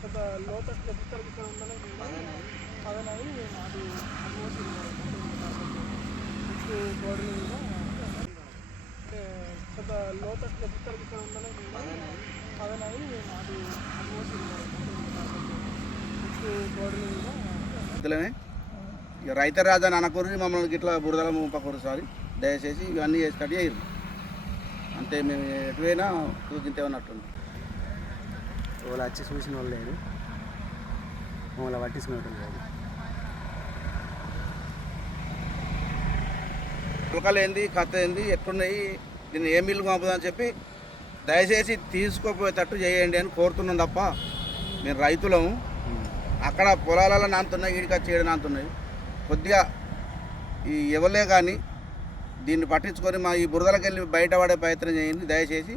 కొంత లోతస్ ఎక్కడ ఇక్కడ ఉందని పదనవి అది మోసి నెక్స్ట్ గోడలు అంటే కొంత లోతస్ ఎక్కడ ఇక్కడ ఉందని పదనవి అది మోసి నెక్స్ట్ గోడలు కూడా ఇక రైతు రాజా అనకూరి మమ్మల్ని ఇట్లా బురదల ముంపకూరు సారి. దయచేసి ఇవన్నీ చేసి కట్ చేయరు అంతే మేము ఎటువైనా ఇంతేమన్నట్టుంది వాళ్ళు వచ్చి చూసిన వాళ్ళు లేరు. మమ్మల్ని పట్టించుకునేటం లేదు పులకలు ఏంది కథ ఏంది ఎట్లున్నాయి దీన్ని ఏ మిల్లు పంపుదని చెప్పి దయచేసి తీసుకోపోయేటట్టు చేయండి అని కోరుతున్నాం తప్ప మేము రైతులము అక్కడ పొలాలలో నానుతున్నాయి ఈడికి వచ్చి ఈడ నానుతున్నాయి. కొద్దిగా ఈ ఎవలే కానీ దీన్ని పట్టించుకొని మా ఈ బురదలకు వెళ్ళి బయటపడే ప్రయత్నం చేయండి దయచేసి.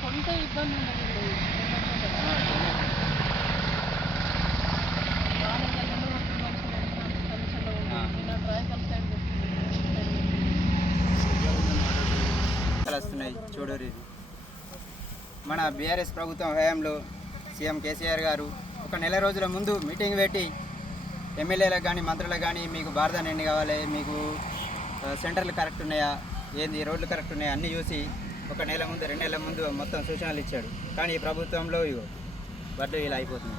కొంత ఇబ్బంది వస్తున్నాయి. చూడూరు మన బీఆర్ఎస్ ప్రభుత్వం హయాంలో సీఎం కేసీఆర్ గారు ఒక నెల రోజుల ముందు మీటింగ్ పెట్టి ఎమ్మెల్యేలకు కానీ మంత్రులకు కానీ మీకు భారతాన్ని ఎన్ని కావాలి మీకు సెంటర్లు కరెక్ట్ ఉన్నాయా ఏంది రోడ్లు కరెక్ట్ ఉన్నాయా అన్నీ చూసి ఒక నెల ముందు రెండు నెలల ముందు మొత్తం సూచనలు ఇచ్చాడు. కానీ ఈ ప్రభుత్వంలో ఇగో వడ్లు ఇలా అయిపోతుంది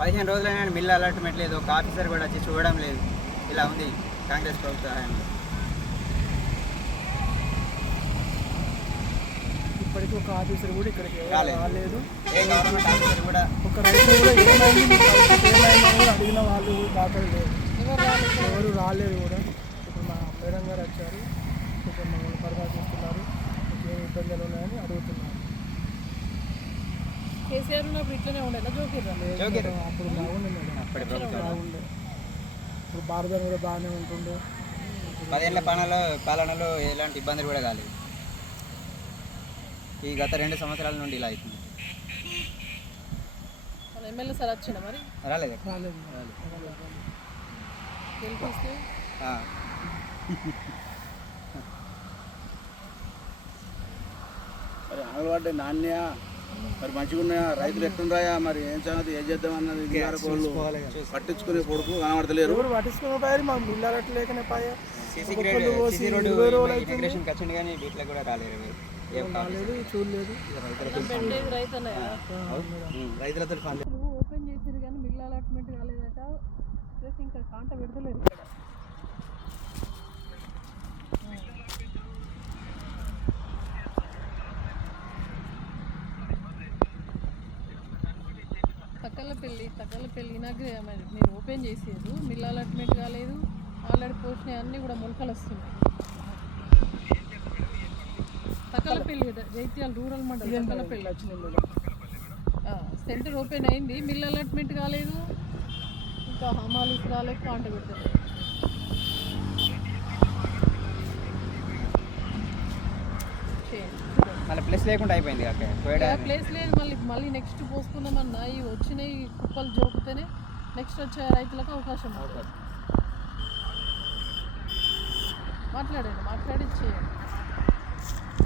పదిహేను రోజులైనా మిల్లు అలాట్మెంట్ లేదు ఒక ఆఫీసర్ కూడా వచ్చి చూడడం లేదు. ఇలా ఉంది కాంగ్రెస్ ప్రభుత్వ హయాంలో ఇప్పటికీ ఒక ఆఫీసర్ కూడా ఇక్కడికి. రాలేదు. ఏ గవర్నమెంట్ ఆఫీసర్ కూడా ఒక రైతు కూడా ఏమైంది మీకు పరిస్థితి ఏమైంది అని కూడా అడిగిన వాళ్ళు దాఖలు ఎవరు రాలేదు కూడా. ఇప్పుడు మా మేడం గారు వచ్చారు. కొంచెం మమ్మల్ని పరామర్శిస్తున్నారు మీకు ఏమి ఇబ్బందులు ఉన్నాయని అడుగుతున్నారు. కేసీఆర్ ఉన్నప్పుడు ఇట్లనే ఉండేనా జోకిర్రా జోకిర్రు. అప్పుడు బాగుండే మేడం. బాగుండే. ఇప్పుడు భారతం కూడా బాగానే ఉంటుండే. పదేళ్ళ పాలనలో పాలనలో ఎలాంటి ఇబ్బందులు కూడా కాలేదు. ఈ గత రెండు సంవత్సరాల నుండి ఇలా అవుతుంది. ఎమ్మెల్యే సార్ మరి? రాలేదు రాలేదు గెలిపిస్తే ఆ. మరి అంగన్వాడీ నాణ్య? మరి మంచిగా ఉన్నాయా? రైతులు ఎట్లున్నాయా? మరి ఏం సంగతి? ఏం చేద్దాం అన్నది వాళ్ళు పట్టించుకునే కొడుకు కనబడతలేరు. మా పాయ సీసీ ఒక్కొక్కళ్ళు గ్రేడ్ పోసి సీసీ రోడ్డు ఇరవై రోజులు అవుతుంది. ఇమిగ్రేషన్కి వచ్చింది కానీ వీటిలో కూడా కాలేదు ఏం కాలేదు రాలేదు చూడలేదు రైతులతో కాలేదు ఓపెన్ చేసారు కానీ మిల్ అలాట్మెంట్ కాలేదట ప్లస్ ఇంకా కాంట పెడతలేదు ఇక్కడ తక్కలపల్లి తక్కలపల్లి ఇనాగ్రే మరి ఓపెన్ చేసారు మిల్ అలాట్మెంట్ కాలేదు. ఆల్రెడీ పోసినవి అన్నీ కూడా మొలకలు వస్తున్నాయి. తక్కలపల్లి జైత్యాల రూరల్ మండలం తక్కలపల్లి ఆ, సెంటర్ ఓపెన్ అయింది. మిల్ అలాట్మెంట్ కాలేదు. ఇంకా హమాలీస్ రాలేదు కాంట చేయండి. మళ్ళీ ప్లస్ లేకుండా అయిపోయింది ప్లేస్ లేదు మళ్ళీ మళ్ళీ నెక్స్ట్ పోసుకుందామన్నా ఈ వచ్చినాయి కుప్పలు జోకితేనే నెక్స్ట్ వచ్చే రైతులకు అవకాశం మాట్లాడండి మాట్లాడి చేయండి.